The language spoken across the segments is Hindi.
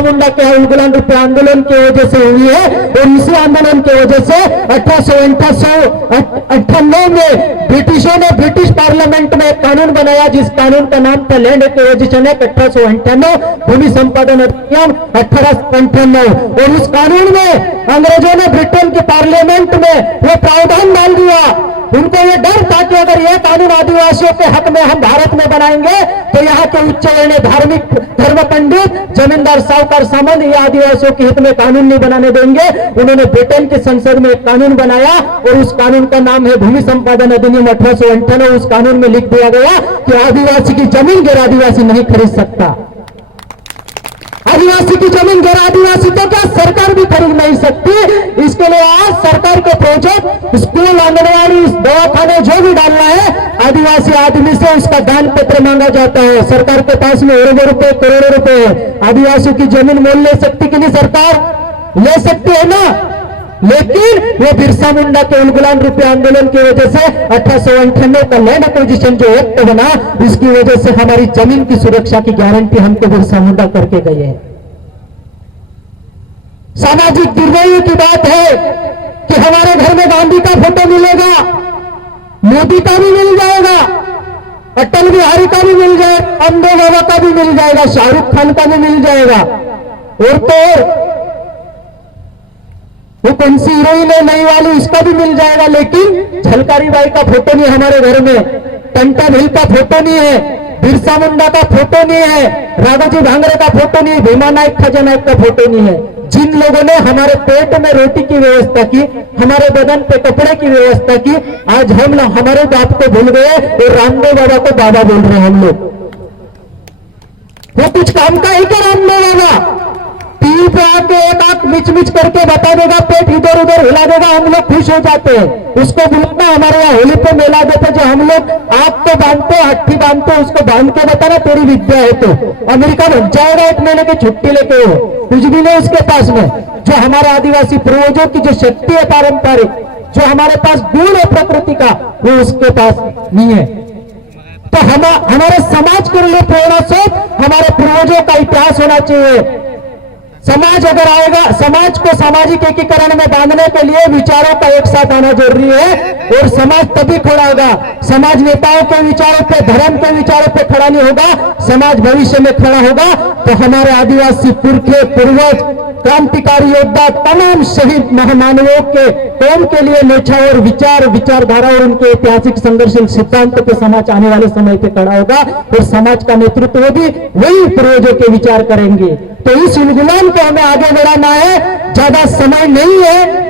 मुंडा के उलगुलान रूपी आंदोलन की वजह से हुई है और इसी आंदोलन की वजह से 1898 में ब्रिटिशों ने ब्रिटिश पार्लियामेंट में एक कानून बनाया जिस कानून का नाम था लैंड एक्विजिशन एक्ट 1898, भूमि संपादन अधिनियम 1898। और उस कानून में अंग्रेजों ने ब्रिटेन के पार्लियामेंट में वो प्रावधान डाल दिया। उनको ये डर था कि अगर ये कानून आदिवासियों के हक में हम भारत में बनाएंगे तो यहाँ के उच्च वर्णीय धार्मिक धर्म पंडित जमींदार साहूकार सामंत ये आदिवासियों के हित में कानून नहीं बनाने देंगे। उन्होंने ब्रिटेन की संसद में एक कानून बनाया और उस कानून का नाम है भूमि संपादन अधिनियम 1898। उस कानून में लिख दिया गया कि आदिवासी की जमीन गैर आदिवासी नहीं खरीद सकता। आदिवासी की जमीन गैर आदिवासी तो क्या सरकार भी खरीद नहीं सकती। इसके लिए आज सरकार के प्रोजेक्ट स्कूल, आंगनवाड़ी, दवाखाने जो भी डालना है आदिवासी आदमी से उसका दान पत्र मांगा जाता है। सरकार के पास में अरबों रुपए, करोड़ों रुपए है। आदिवासियों की जमीन मोल ले सकती कि नहीं? सरकार ले सकती है ना। लेकिन वो बिरसा मुंडा के उलगुलान रूपी आंदोलन की वजह से 1898 का लैंड एक्विजिशन जो एक्ट बना, इसकी वजह से हमारी जमीन की सुरक्षा की गारंटी हमको बिरसा मुंडा करके गए हैं। सामाजिक दुर्व्यय की बात है कि हमारे घर में गांधी का फोटो मिलेगा, मोदी का भी मिल जाएगा, अटल बिहारी का भी मिल जाएगा, रामदेव बाबा का भी मिल जाएगा, शाहरुख खान का भी मिल जाएगा। और तो वो कौन सी हीरोइन है नई वाली, उसका भी मिल जाएगा। लेकिन झलकारी बाई का फोटो नहीं हमारे घर में, टंटा भील का फोटो नहीं है, बिरसा मुंडा का फोटो नहीं है, राघोजी भांगरे का फोटो नहीं है, भीमा नायक, खजा नायक का फोटो नहीं है। जिन लोगों ने हमारे पेट में रोटी की व्यवस्था की, हमारे बदन पे कपड़े की व्यवस्था की, आज हम हमारे बाप को भूल गए और रामदेव बाबा को बाबा बोल रहे हैं हम लोग। वो कुछ काम का ही क्या रामदेव बाबा? टीवी पे आके एक आंख मिच मिच करके बता देगा, पेट इधर उधर हिला देगा, हम लोग खुश हो जाते हैं। उसको बुलाना, हमारे यहाँ होली पे मेला देते जो हम लोग आग तो बांधते, हट्टी बांधते, उसको बांध के बताना तेरी विद्या है तो अमेरिका बन जाएगा 1 महीने की छुट्टी लेके। वो कुछ भी नहीं उसके पास में। जो हमारे आदिवासी पूर्वजों की जो शक्ति है पारंपरिक, जो हमारे पास गुण है प्रकृति का, वो उसके पास नहीं है। तो हमारे समाज के लिए प्रेरणा स्रोत हमारे पूर्वजों का इतिहास होना चाहिए। समाज अगर आएगा, समाज को सामाजिक एकीकरण में बांधने के लिए विचारों का एक साथ आना जरूरी है और समाज तभी खड़ा होगा। समाज नेताओं के विचारों पे, धर्म के विचारों पे खड़ा नहीं होगा, समाज भविष्य में खड़ा होगा तो हमारे आदिवासी पुरखे, पूर्वज, क्रांतिकारी योद्धा, तमाम शहीद महामानवों के कौम के लिए न्यौछावर विचारधारा और उनके ऐतिहासिक संघर्षशील सिद्धांत पे समाज आने वाले समय पे खड़ा होगा और समाज का नेतृत्व भी वही पूर्वजों के विचार करेंगे। तो इस उलगुलान को हमें आगे बढ़ाना है, ज्यादा समय नहीं है।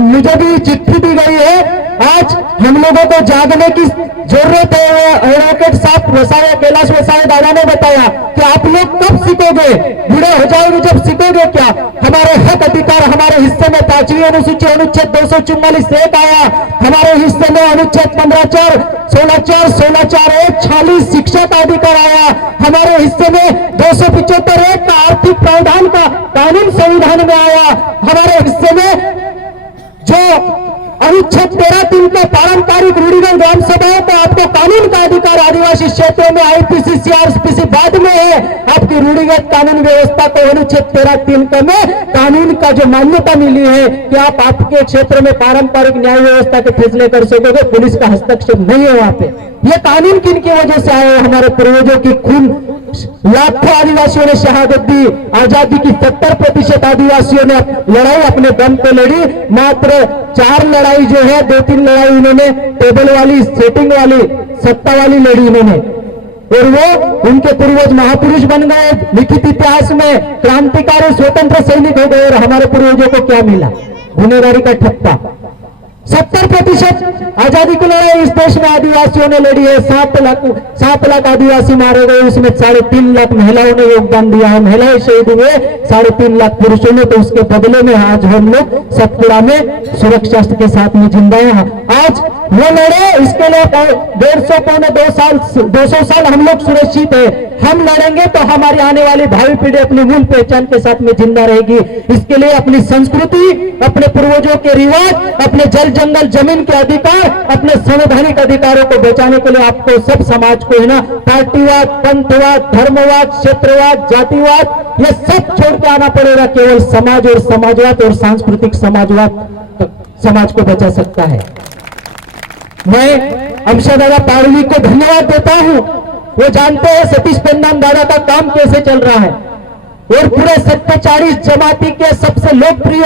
मुझे भी चिट्ठी दी गई है, आज हम लोगों को जागने की जरूरत है। एडवोकेट साहब वसाए, कैलाश वसाए दादा ने बताया कि आप लोग कब सीखोगे, बूढ़े हो जाओगे जब सीखोगे क्या? हमारे हक अधिकार हमारे हिस्से में 5वीं अनुसूची अनुच्छेद 244 से एक आया, हमारे हिस्से में अनुच्छेद 15(4), 16(4), 16(4)(1) 46 शिक्षा का अधिकार आया। हमारे हिस्से में 275(1) का आर्थिक प्रावधान का कानून संविधान में आया। हमारे हिस्से में जो अनुच्छेद 13(3) के पारंपरिक रूढ़िगत ग्राम सभाओं का आपको कानून का अधिकार आदिवासी क्षेत्रों में आईपीसी, सीआरपीसी बाद में है। आपकी रूढ़िगत कानून व्यवस्था को अनुच्छेद 13(3) में कानून का जो मान्यता मिली है कि आप आपके क्षेत्र में पारंपरिक न्याय व्यवस्था के फैसले कर सकोगे, पुलिस का हस्तक्षेप नहीं है वहां पे। ये कानून किन की वजह से आए? हमारे पूर्वजों की खून, लाखों आदिवासियों ने शहादत दी। आजादी की 70% आदिवासियों ने लड़ाई अपने दम पे लड़ी। मात्र 4 लड़ाई जो है, 2-3 लड़ाई उन्होंने टेबल वाली, सेटिंग वाली, सत्ता वाली लड़ी उन्होंने, और वो उनके पूर्वज महापुरुष बन गए। लिखित इतिहास में क्रांतिकारी स्वतंत्र सैनिक हो गए। और हमारे पूर्वजों को क्या मिला? गुनहगारी का ठप्पा। 70% आजादी की लड़ाई इस देश में आदिवासियों ने लड़ी है। 7 लाख आदिवासी मारे गए, उसमें 3.5 लाख महिलाओं ने योगदान दिया है। महिलाएं शहीद हुए, 3.5 लाख पुरुषों ने। तो उसके बदले में आज हम लोग सतपुड़ा में सुरक्षा के साथ में जिंदा हैं। आज वो लड़े, इसके लिए 150 पौने 200 साल हम लोग सुरक्षित है। हम लड़ेंगे तो हमारी आने वाली भावी पीढ़ी अपनी मूल पहचान के साथ में जिंदा रहेगी। इसके लिए अपनी संस्कृति, अपने पूर्वजों के रिवाज, अपने जल जंगल जमीन के अधिकार, अपने संवैधानिक अधिकारों को बचाने के लिए आपको सब समाज को है ना, पार्टीवाद, पंथवाद, धर्मवाद, क्षेत्रवाद, जातिवाद, ये सब छोड़ के आना पड़ेगा। केवल समाज और समाजवाद और सांस्कृतिक समाजवाद समाज को बचा सकता है। मैं अमशा दादा पाड़वी को धन्यवाद देता हूं। वो जानते हैं सतीश पेन्नाम दादा का काम कैसे चल रहा है, और पूरे 47 जमाती के सबसे लोकप्रिय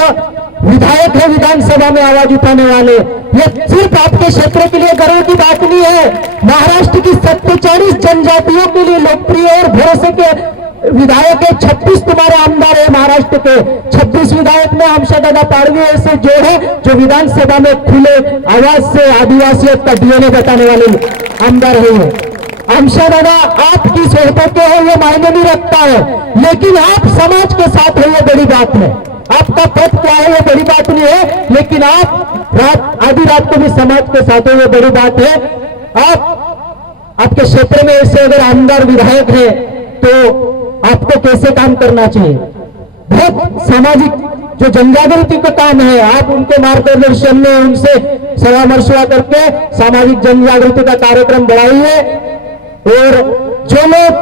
विधायक है विधानसभा में आवाज उठाने वाले। ये सिर्फ आपके क्षेत्र के लिए गर्व की बात नहीं है, महाराष्ट्र की 47 जनजातियों के लिए लोकप्रिय और भरोसे के विधायक है। 26 तुम्हारे आमदार है महाराष्ट्र के, 26 विधायक में अमशा दादा पाड़वी ऐसे जो है जो विधानसभा में खुले आवाज से आदिवासियों का डीएनए बताने वाले आमदार है। अमशा दादा आपकी सोहबत के है ये मायने नहीं रखता है, लेकिन आप समाज के साथ है ये बड़ी बात है। आपका पद क्या है ये बड़ी बात नहीं है, लेकिन आप आधी रात को भी समाज के साथ है ये बड़ी बात है। आपके क्षेत्र में ऐसे अगर आमदार विधायक है तो आपको कैसे काम करना चाहिए। बहुत सामाजिक जो जनजागृति का काम है, आप उनके मार्गदर्शन में उनसे सलाह मशवरा करके सामाजिक जनजागृति का कार्यक्रम बढ़ाइए। और जो लोग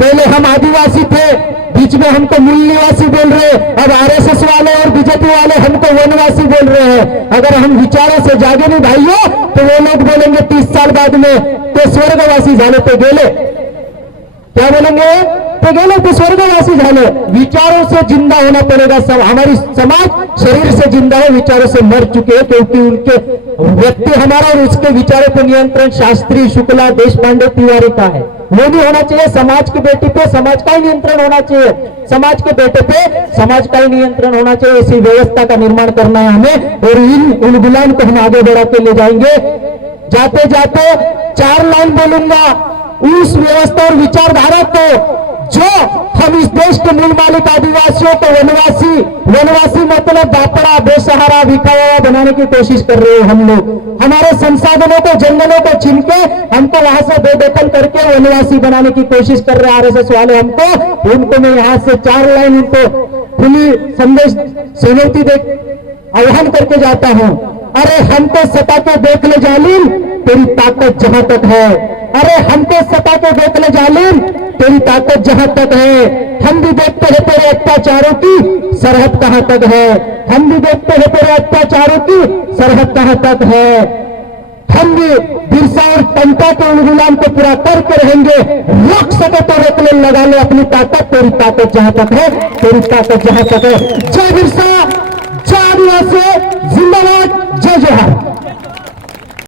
पहले हम आदिवासी थे, बीच में हमको मूल निवासी बोल रहे, अब आरएसएस वाले और बीजेपी वाले हमको वनवासी बोल रहे हैं। अगर हम विचारों से जागे नहीं भाइयों तो वो लोग बोलेंगे 30 साल बाद में तो स्वर्गवासी झाले तो गेले, क्या बोलेंगे, तो गेले तो स्वर्गवासी झाले। विचारों से जिंदा होना पड़ेगा। सब हमारी समाज शरीर से जिंदा है, विचारों से मर चुके हैं, क्योंकि उनके व्यक्ति हमारा और उसके विचारों पर नियंत्रण शास्त्री, शुक्ला, देशपांडे, तिवारी का है। वो नहीं होना चाहिए। समाज की बेटी पे समाज का ही नियंत्रण होना चाहिए, समाज के बेटे पे समाज का ही नियंत्रण होना चाहिए। इसी व्यवस्था का निर्माण करना है हमें, और इन गुलाम को हम आगे बढ़ा के ले जाएंगे। जाते जाते 4 लाइन बोलूंगा उस व्यवस्था और विचारधारा को जो हम इस देश के मूल मालिक आदिवासियों को वनवासी मतलब बापड़ा, बेसहारा, भिखाया बनाने की कोशिश कर रहे हैं हम लोग। हमारे संसाधनों को, जंगलों को छीन के हमको वहां से बेदखल करके वनवासी बनाने की कोशिश कर रहे हैं आरएसएस वाले हमको। उनको मैं यहां से 4 लाइन उनको खुली संदेश चुनौती दे आह्वान करके जाता हूं। अरे हमको सता के देख ले जालिम, तेरी ताकत जहां तक है। अरे हमको सता के देख ले जालिम, तेरी ताकत जहां तक है। हम भी देखते हैं तेरे अत्याचारों की सरहद कहां तक है। हम भी देखते हैं तेरे अत्याचारों की सरहद कहां तक है। हम भी बिरसा और टंका के उन गुलाम को पूरा करके रहेंगे। रोक सके तो रोक ले, लगा ले अपनी ताकत, तेरी ताकत जहां तक है, तेरी ताकत जहां तक है। जय बिरसा, जय आदिवासी।